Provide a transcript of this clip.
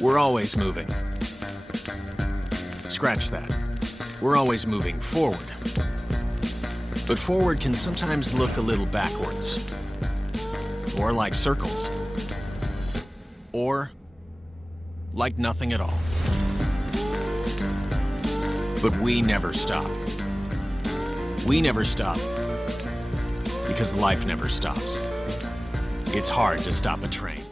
We're always moving. Scratch that. We're always moving forward. But forward can sometimes look a little backwards. Or like circles. Or like nothing at all. But we never stop. We never stop because life never stops. It's hard to stop a train.